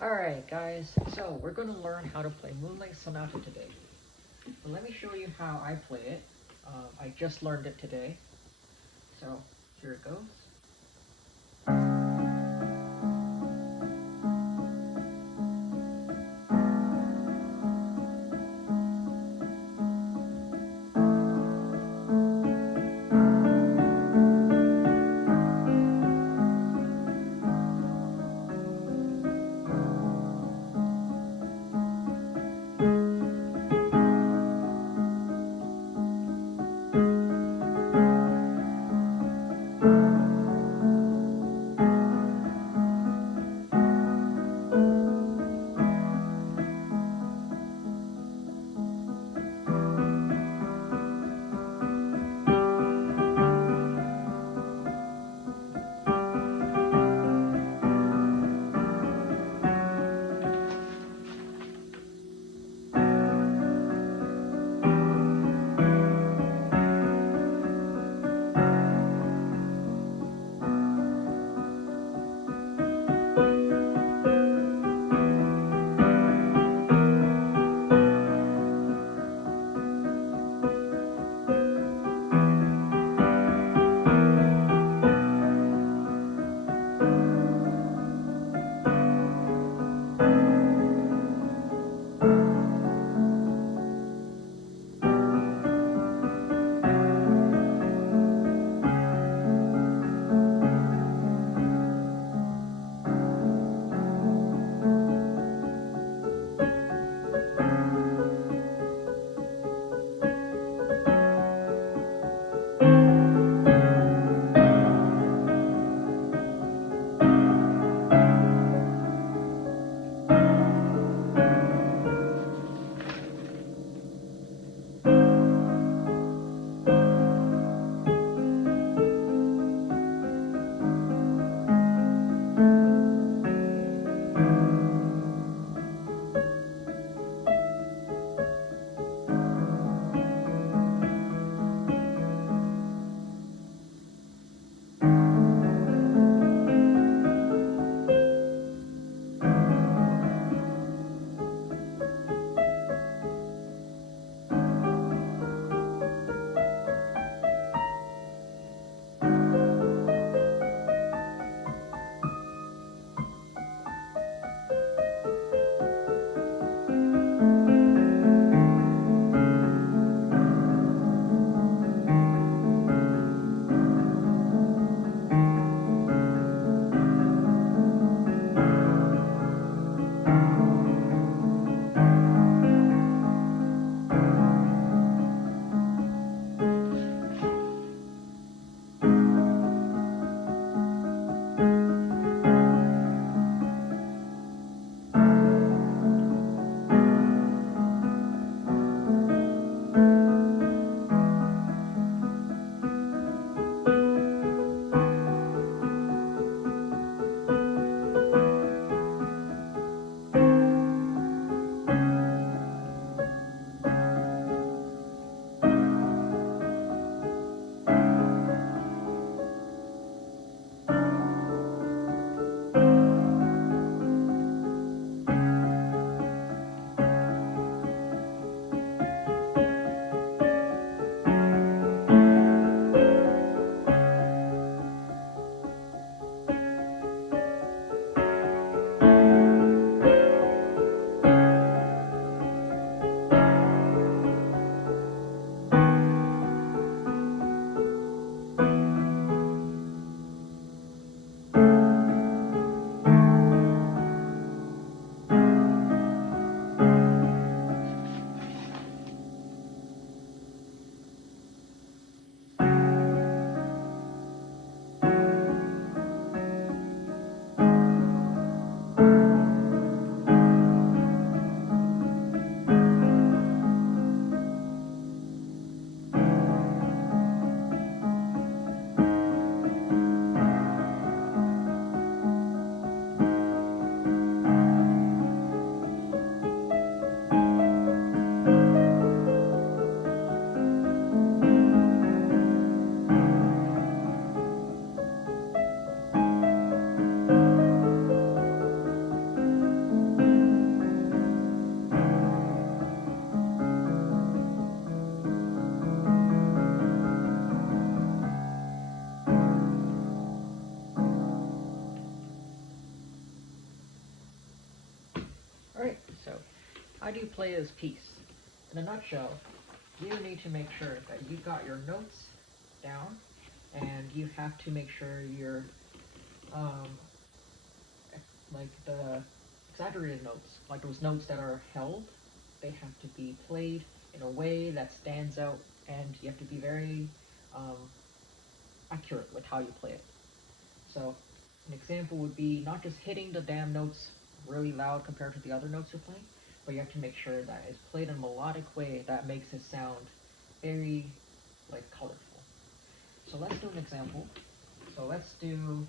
Alright guys, so we're going to learn how to play Moonlight Sonata today. But let me show you how I play it. I just learned it today. So here it goes. How do you play this piece? In a nutshell, you need to make sure that you've got your notes down, and you have to make sure you're um, like the exaggerated notes, like those notes that are held, they have to be played in a way that stands out, and you have to be very um, accurate with how you play it. So an example would be not just hitting the damn notes really loud compared to the other notes you're playing, but you have to make sure that it's played in a melodic way that makes it sound very like colorful. So let's do an example. So let's do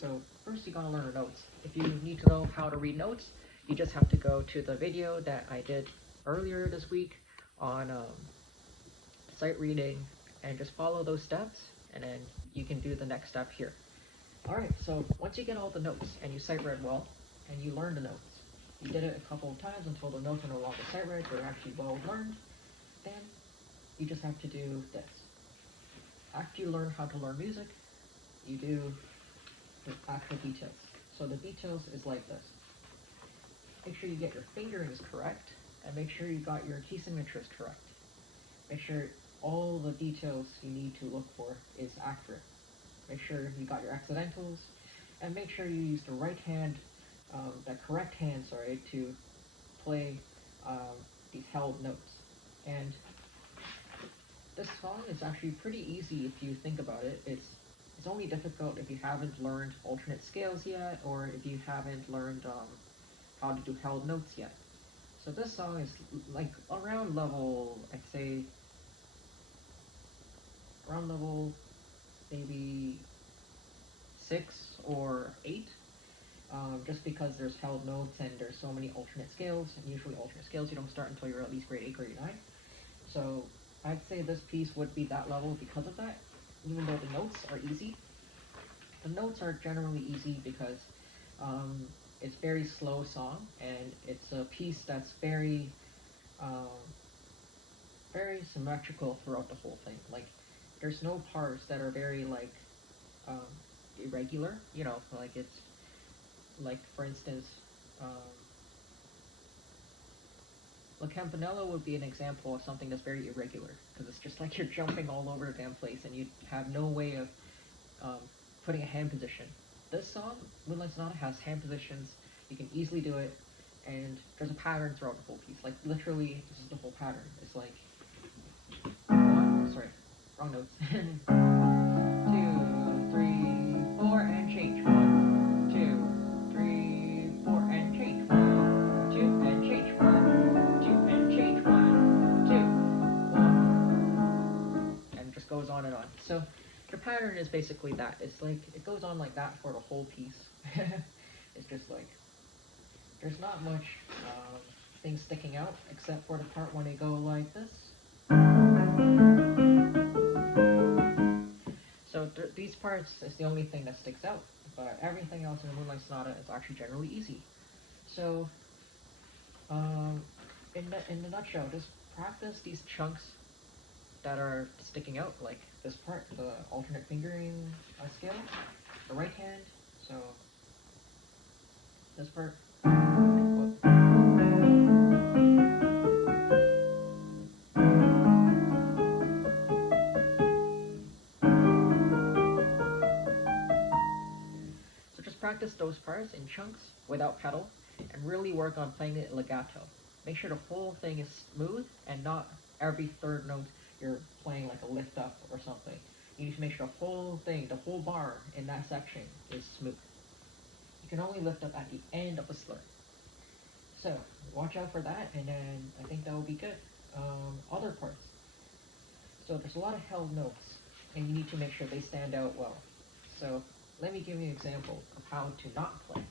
so first you gotta learn the notes. If you need to know how to read notes, you just have to go to the video that I did earlier this week on sight reading and just follow those steps, and then you can do the next step here. Alright, so once you get all the notes and you sight read well, and you learn the notes, you did it a couple of times until the notes are no longer sight read, they're actually well learned, then you just have to do this. After you learn how to learn music, you do the actual details. So the details is like this. Make sure you get your fingerings correct, and make sure you got your key signatures correct. Make sure all the details you need to look for is accurate. Make sure you got your accidentals, and make sure you use the right hand, the correct hand, sorry, to play these held notes. And this song is actually pretty easy if you think about it. It's only difficult if you haven't learned alternate scales yet, or if you haven't learned how to do held notes yet. So this song is like around level, I'd say, around level maybe 6 or 8, just because there's held notes and there's so many alternate scales, and usually alternate scales you don't start until you're at least grade 8, grade 9. So I'd say this piece would be that level because of that, even though the notes are easy. The notes are generally easy because it's very slow song, and it's a piece that's very very symmetrical throughout the whole thing. Like, there's no parts that are very like irregular, you know, like it's like, for instance, La Campanella would be an example of something that's very irregular, because it's just like you're jumping all over the damn place and you have no way of putting a hand position. This song, Moonlight Sonata, has hand positions, you can easily do it, and there's a pattern throughout the whole piece. Like, literally, this is the whole pattern. It's like, sorry, wrong notes. 1, 2, 3, 4, and change. 1, 2, 3, 4, and change. 1, 2, and change. 1, 2, and change. 1, 2, 1. And it just goes on and on. So the pattern is basically that. It's like, it goes on like that for the whole piece. It's just like, there's not much things sticking out, except for the part when they go like this. So these parts is the only thing that sticks out, but everything else in the Moonlight Sonata is actually generally easy. So, in the nutshell, just practice these chunks that are sticking out, like this part, the alternate fingering scale, the right hand, so this part. So just practice those parts in chunks without pedal, and really work on playing it legato. Make sure the whole thing is smooth, and not every third note you're playing like a lift up or something. You need to make sure the whole thing, the whole bar in that section is smooth. You can only lift up at the end of a slur. So watch out for that, and then I think that will be good. Other parts. So there's a lot of held notes, and you need to make sure they stand out well. So let me give you an example of how to not play.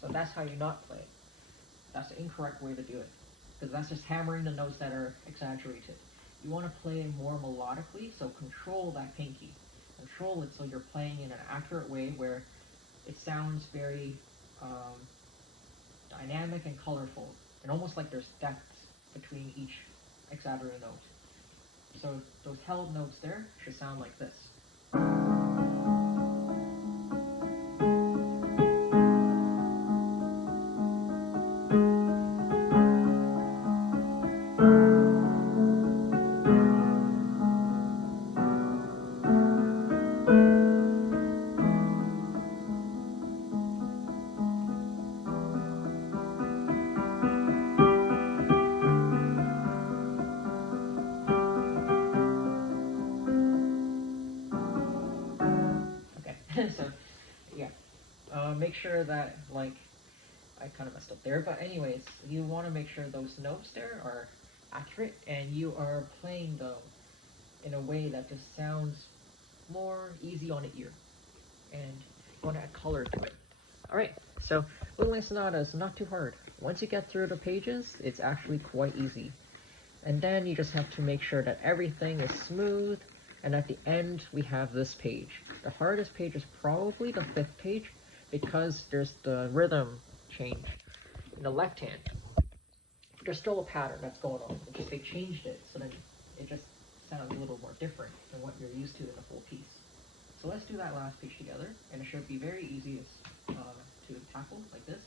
So that's how you not play it. That's the incorrect way to do it, because that's just hammering the notes that are exaggerated. you want to play more melodically, so control that pinky. Control it so you're playing in an accurate way where it sounds very dynamic and colorful, and almost like there's depths between each hexagonal note. So those held notes there should sound like this. So, yeah, make sure that, like, I kind of messed up there, but anyways, you want to make sure those notes there are accurate, and you are playing them in a way that just sounds more easy on the ear, and you want to add color to it. Alright, so Moonlight Sonata is not too hard. Once you get through the pages, it's actually quite easy. And then you just have to make sure that everything is smooth. And at the end, we have this page. The hardest page is probably the 5th page because there's the rhythm change in the left hand. There's still a pattern that's going on. It's just they changed it, so then it just sounds a little more different than what you're used to in the full piece. So let's do that last page together, and it should be very easy to tackle like this.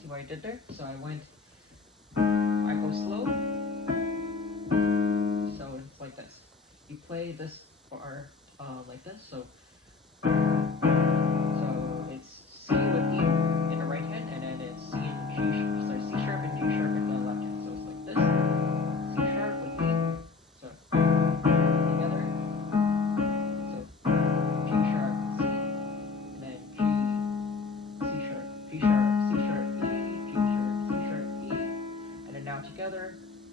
See what I did there? So I go slow, so like this. You play this bar like this, so it's C with E in the right hand, and then it's C and G, sorry, C sharp and G sharp in the left hand. So it's like this, C sharp with E, so together, so G sharp, C, and then G, C sharp, G sharp, C sharp, E, G sharp, C sharp, E, and then now together,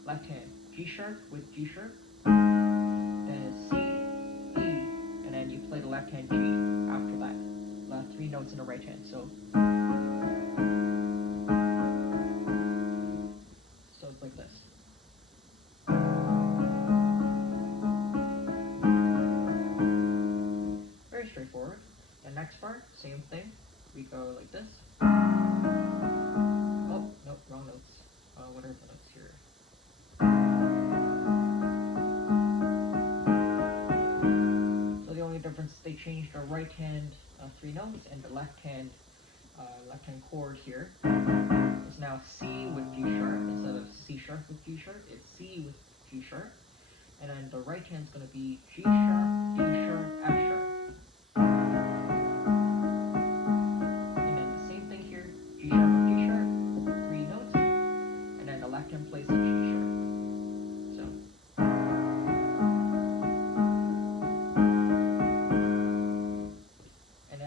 left hand, G sharp with G sharp, then it's C, E, and then you play the left hand G after that. 3 notes in the right hand, so it's like this. Very straightforward. The next part, same thing. We go like this. Oh, nope, wrong notes. What are the notes here? So the only difference, they changed the right hand 3 notes, and the left hand chord here is now C with G sharp instead of C sharp with G sharp. It's C with G sharp, and then the right hand's going to be G sharp, D sharp, F sharp, and then the same thing here, G sharp with G sharp, 3 notes, and then the left hand plays the G sharp. So.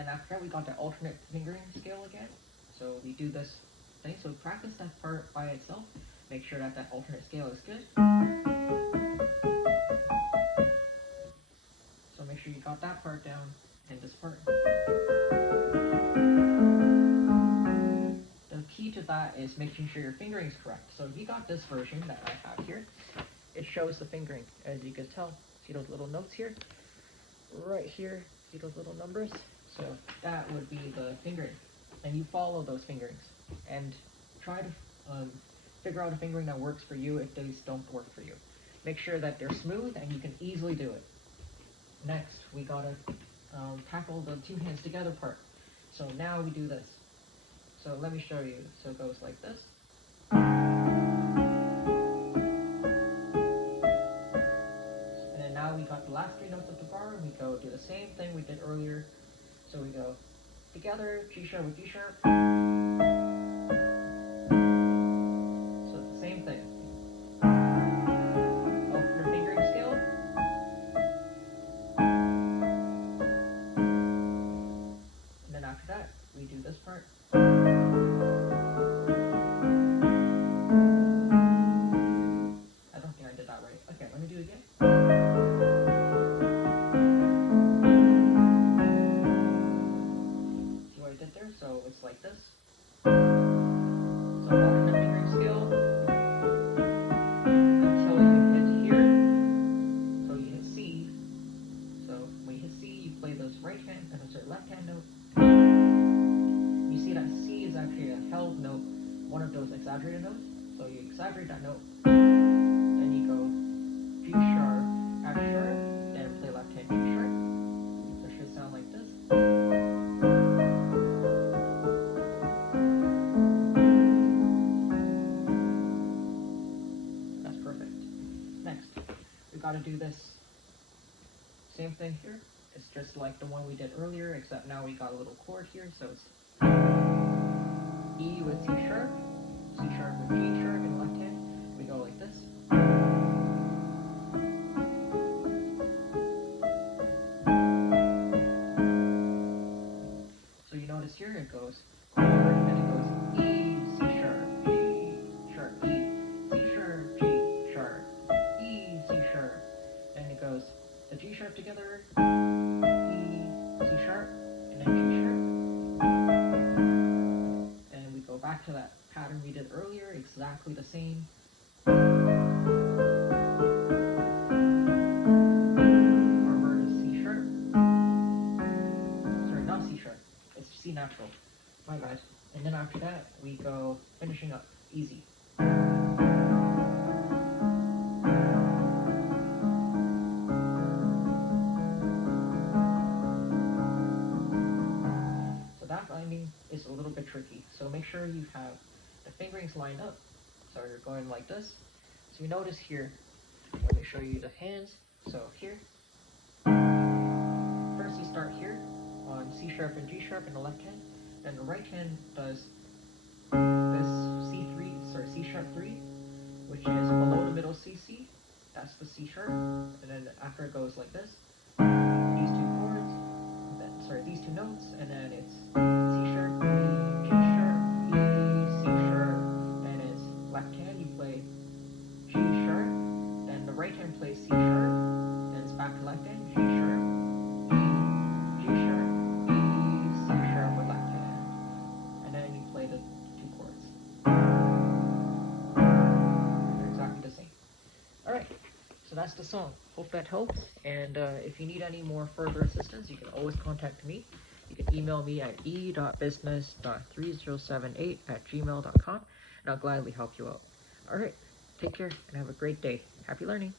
After that, we got the alternate fingering scale again. So we do this thing. So practice that part by itself. Make sure that alternate scale is good. So make sure you got that part down and this part. The key to that is making sure your fingering is correct. So if you got this version that I have here, it shows the fingering. As you can tell, see those little notes here? Right here, see those little numbers? So that would be the fingering, and you follow those fingerings, and try to figure out a fingering that works for you if these don't work for you. Make sure that they're smooth and you can easily do it. Next, we gotta tackle the 2 hands together part. So now we do this. So let me show you. So it goes like this. And then now we got the last 3 notes of the bar, and we go do the same thing we did earlier. So we go together, G sharp with G sharp. So it's the same thing. Alternate fingering scale. And then after that, we do this part. I don't think I did that right. Okay, let me do it again. So it's like this. exaggerated note. So you exaggerate that note, then you go G sharp, F sharp, then play left hand G sharp. So it should sound like this. That's perfect. Next, we got to do this same thing here. It's just like the one we did earlier, except now we got a little chord here, so it's E with C sharp with G sharp in left hand. We go like this. So you notice here it goes chord, and it goes E, C sharp, G sharp, E, C sharp, G sharp, E, C sharp, and it goes the G sharp together, E, C sharp, and then G sharp. And we go back to that pattern we did earlier, exactly the same. Our word is C sharp. Sorry, not C sharp. It's C natural. My bad. And then after that, we go finishing up easy. Is a little bit tricky, so make sure you have the fingerings lined up. So you're going like this. So you notice here, let me show you the hands. So here, first you start here on C sharp and G sharp in the left hand, then the right hand does this C sharp 3, which is below the middle C, that's the C sharp, and then after it goes like this, these two chords, these two notes, and then it's C sharp, E, G sharp, E, C sharp, and it's left hand you play G sharp, then the right hand plays C sharp, then it's back to left hand, G sharp, E, G sharp, E, C sharp with left hand, and then you play the two chords. They're exactly the same. Alright, so that's the song. Hope that helps, and if you need any more further assistance, you can always contact me. You can email me at e.business.3078@gmail.com, and I'll gladly help you out. Alright, take care, and have a great day. Happy learning!